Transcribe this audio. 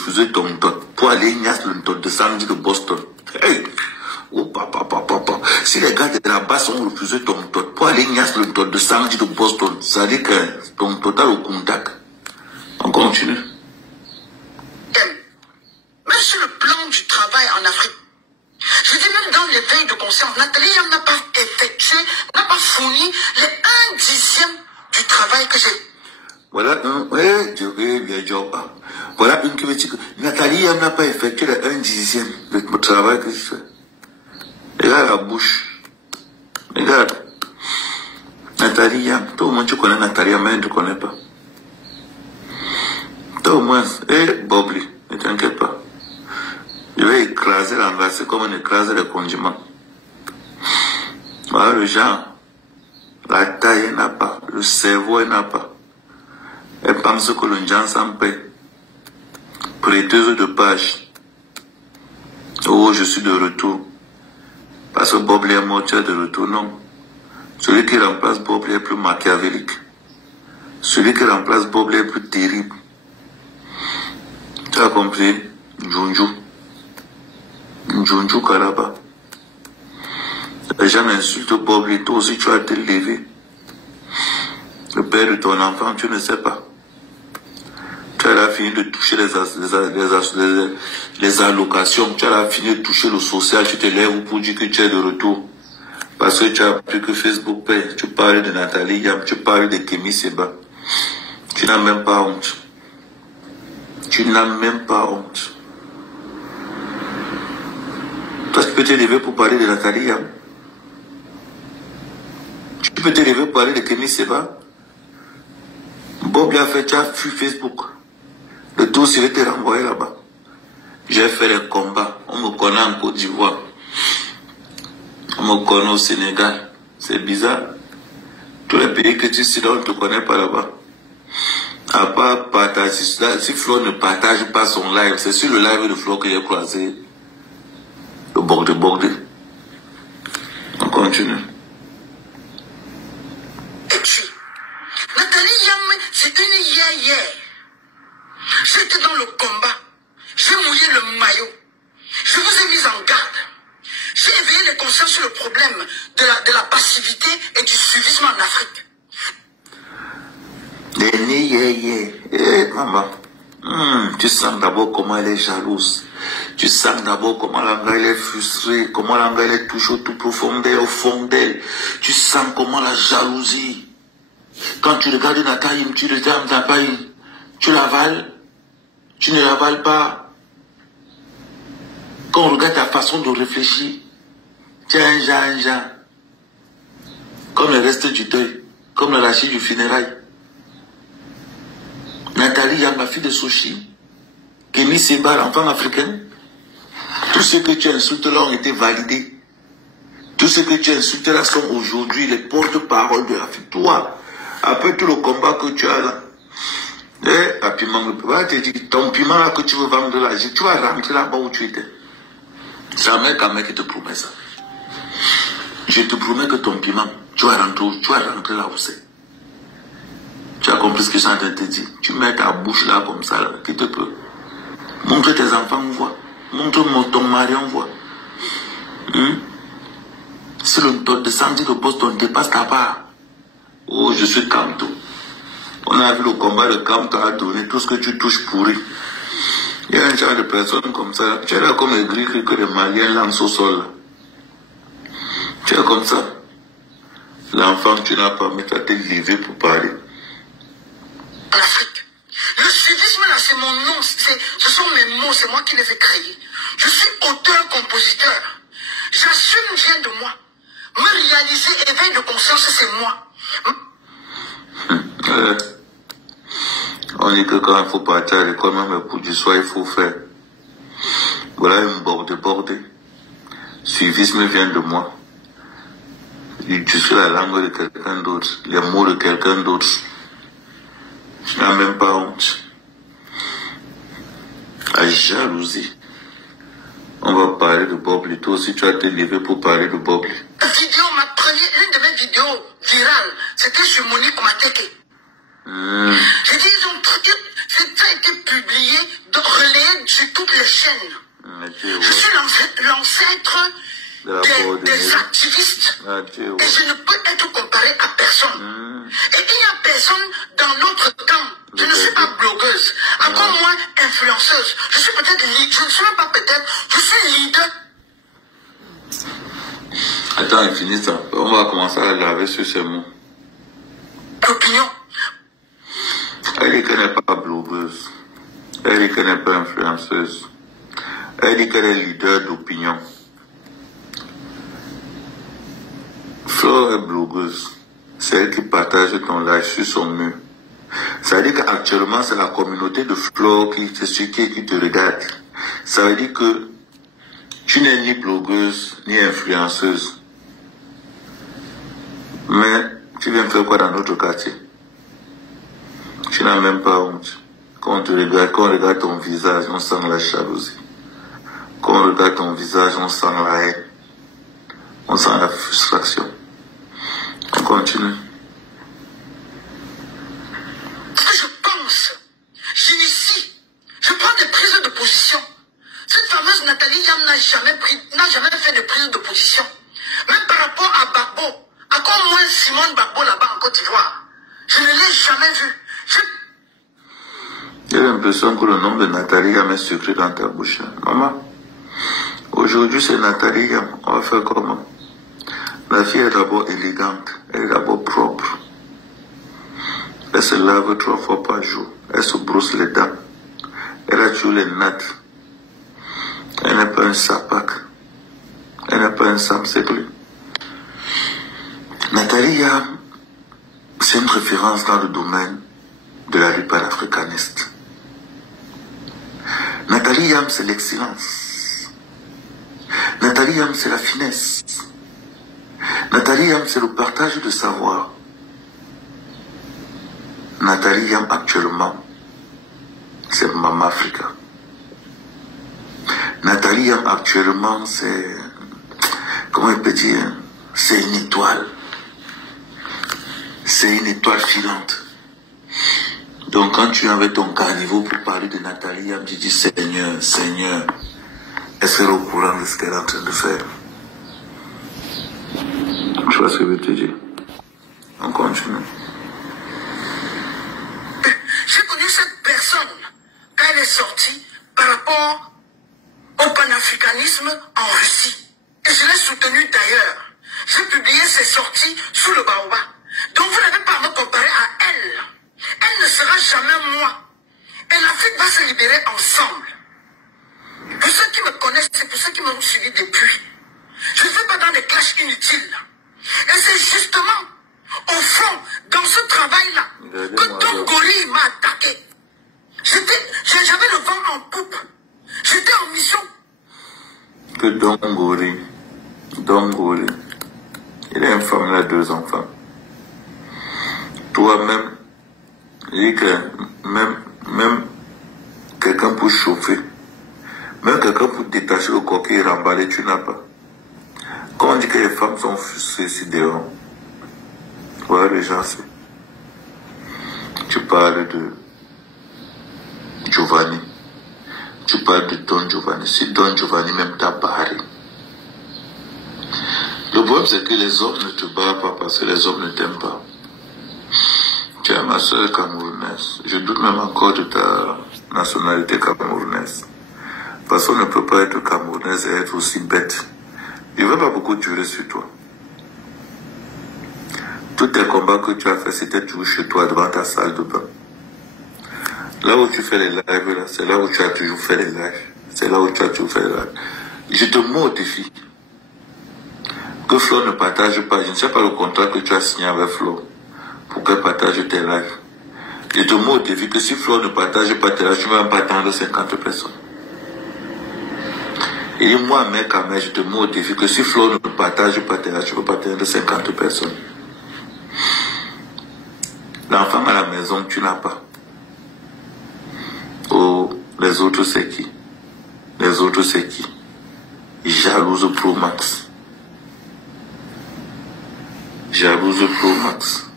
refusé ton tot pour aller ignace le tot de samedi de Boston. Hey! Oh, papa. Si les gars de la base ont refusé ton tot pour aller ignace le tot de samedi de Boston, ça dit que ton total au contact. On continue. Même sur le plan du travail en Afrique, je dis même dans l'éveil de conscience, Nathalie n'a pas effectué, n'a pas fourni les 1/10 du travail que j'ai. Voilà voilà une qui veut dire que Nathalie n'a pas effectué les 1/10 de travail que je fais. Regarde la bouche. Regarde. Nathalie, tout le monde tu connais Nathalie, mais tu ne connais pas. Tout au moins, Bobli, ne t'inquiète pas. Je vais écraser l'envers, comme on écrase les condiments. Voilà le genre. La taille, elle n'a pas. Le cerveau, elle n'a pas. Elle pense que le gens s'en paie. Prêteuse de page. Oh, je suis de retour. Parce que Bob est mort, tu es de retour. Non. Celui qui remplace Bob est plus machiavélique. Celui qui remplace Bob est plus terrible. Tu as compris? Njunju Karaba. Les gens insultent Bob et toi aussi tu as été levé. Le père de ton enfant, tu ne sais pas. Tu as fini de toucher les allocations. Tu as fini de toucher le social. Tu te lèves pour dire que tu es de retour. Parce que tu as appris que Facebook paye. Tu parles de Nathalie Yam. Tu parles de Kémy Seba. Tu n'as même pas honte. Tu n'as même pas honte. Toi, tu peux te lever pour parler de Nathalie Yam. Tu peux te lever pour parler de Kémy Seba. Bob a fait, tu as fui Facebook. Le tout serait te renvoyer là-bas. J'ai fait les combats. On me connaît en Côte d'Ivoire. On me connaît au Sénégal. C'est bizarre. Tous les pays que tu sais, on ne te connaît pas là-bas. À part partager. Si Flo ne partage pas son live, c'est sur le live de Flo que j'ai croisé le bordé. On continue. Nathalie Yam, c'est une hier. J'étais dans le combat. J'ai mouillé le maillot. Je vous ai mis en garde. J'ai éveillé les consciences sur le problème de la passivité et du suivisme en Afrique. Maman. Tu sens d'abord comment elle est jalouse. Tu sens d'abord comment la elle est frustrée. Comment la elle est toujours tout profondément au fond d'elle. Tu sens comment la jalousie. Quand tu regardes Nathalie, tu regardes Nathalie, tu l'avales, tu ne l'avales pas. Quand on regarde ta façon de réfléchir, tu es un genre. Comme le reste du deuil, comme le rachis du funérail. Nathalie Yam, la fille de Sochi, Kémy Seba, l'enfant africain. Tout ce que tu insultes là ont été validés. Tout ce que tu insultes là sont aujourd'hui les porte-paroles de l'Afrique. Toi, après tout le combat que tu as là, la piment, te dire, ton piment là que tu veux vendre là, tu vas rentrer là-bas où tu étais. C'est un mec qui te promet ça. Je te promets que ton piment, tu vas rentrer là où c'est. Tu as compris ce que je suis en train de te dire. Tu mets ta bouche là comme ça, là, qui te peut. Montre tes enfants, on voit. Montre ton mari, on voit. Si le taux de samedi de Boston dépasse ta part, oh, je suis Kamto. On a vu le combat de Kamto a donné tout ce que tu touches pourri. Il y a un genre de personnes comme ça. Tu es là comme les Grecs que les Maliens lancent au sol. Là. Tu es comme ça. L'enfant, tu n'as pas mis à te lever pour parler. En Afrique. Le suivisme là, c'est mon nom. Ce sont mes mots, c'est moi qui les ai créés. Je suis auteur-compositeur. J'assume vient de moi. Me réaliser, éveil de conscience, c'est moi. On dit que quand il faut partir à l'école, même pour du soir, il faut faire. Voilà une bordée. Suivisme vient de moi. Je suis la langue de quelqu'un d'autre, les mots de quelqu'un d'autre. Je n'ai même pas honte. La jalousie. On va parler de Bobli. Toi aussi, tu as été levé pour parler de Bobli. L'une de mes vidéos virales, c'était sur Monique Mateke. J'ai dit, Ça a été publié, relayé sur toutes les chaînes. Je suis l'ancêtre des activistes. Et je ne peux être comparé à personne. Et il n'y a personne dans notre camp. Je ne suis pas blogueuse. Encore moins influenceuse. Je suis peut-être leader. Je ne suis pas peut-être. Je suis leader. Attends, il finit ça. On va commencer à laver sur ces mots. L'opinion. Elle dit qu'elle n'est pas blogueuse. Elle dit qu'elle n'est pas influenceuse. Elle dit qu'elle est leader d'opinion. Flore est blogueuse. C'est elle qui partage ton live sur son mur. Ça veut dire qu'actuellement, c'est la communauté de Flore qui te regarde. Ça veut dire que tu n'es ni blogueuse, ni influenceuse. Mais tu viens faire quoi dans notre quartier? Tu n'as même pas honte. Quand on te regarde, quand on regarde ton visage, on sent la jalousie. Quand on regarde ton visage, on sent la haine. On sent la frustration. On continue. Ce que je pense, j'initie, je prends des prises de position. Cette fameuse Nathalie Yam n'a jamais fait de prise de position. Même par rapport à Gbagbo, encore moins Simone Gbagbo là-bas en Côte d'Ivoire. Je ne l'ai jamais vu. J'ai l'impression que le nom de Nathalie Yam est secret dans ta bouche. Maman, aujourd'hui c'est Nathalie Yam. On va faire comment? La fille est d'abord élégante, elle est d'abord propre. Elle se lave 3 fois par jour. Elle se brosse les dents. Elle a tué les nattes. Elle n'est pas un sapac. Elle n'est pas un samsekli. Nathalie Yam, c'est une référence dans le domaine de la lutte panafricaniste. Nathalie Yam, c'est l'excellence. Nathalie Yam, c'est la finesse. Nathalie Yam, c'est le partage de savoir. Nathalie Yam, actuellement, c'est Mama Africa. Nathalie Yam, actuellement, c'est... Comment on peut dire? C'est une étoile. C'est une étoile filante. Donc quand tu es avec ton carnivore pour parler de Nathalie Yam, tu dis Seigneur, Seigneur, est-ce qu'elle est au courant de ce qu'elle est en train de faire? Tu vois ce que je veux te dire? On continue. J'ai connu cette personne quand elle est sortie par rapport au panafricanisme en Russie. Et je l'ai soutenue d'ailleurs. J'ai publié ses sorties sous le baobab. Donc vous n'avez pas à me comparer à elle. Elle ne sera jamais moi. Et l'Afrique va se libérer ensemble. Pour ceux qui me connaissent, c'est pour ceux qui m'ont suivi depuis. Je ne fais pas dans des clashs inutiles. Et c'est justement, au fond, dans ce travail-là, que Don Gori m'a attaqué. J'avais le vent en poupe. J'étais en mission. Que Don Gori, il est une femme, il a 2 enfants. Toi-même, il dit que même quelqu'un pour chauffer, même quelqu'un pour détacher le coquille et remballer, tu n'as pas. Quand on dit que les femmes sont suicidaires, voilà les gens, tu parles de Giovanni, tu parles de Don Giovanni, si Don Giovanni même t'a barré. Le problème c'est que les hommes ne te barrent pas parce que les hommes ne t'aiment pas. Tu es ma soeur camerounaise, je doute même encore de ta nationalité camerounaise. Parce qu'on ne peut pas être camerounaise et être aussi bête. Il ne va pas beaucoup durer sur toi. Tous tes combats que tu as fait, c'était toujours chez toi, devant ta salle de bain. Là où tu fais les lives, c'est là où tu as toujours fait les lives. C'est là où tu as toujours fait les lives. Je te mets au défi. Que Flo ne partage pas, je ne sais pas le contrat que tu as signé avec Flo, pour qu'elle partage tes lives. Je te mets au défi que si Flo ne partage pas tes lives, tu ne vas même pas attendre 50 personnes. Et moi, mec, je te mets au défi que si Flo ne partage pas tes lives, tu ne peux pas attendre 50 personnes. L'enfant à la maison, tu n'as pas. Oh, les autres, c'est qui? Les autres, c'est qui? Jalouse Pro Max. Jalouse Pro Max.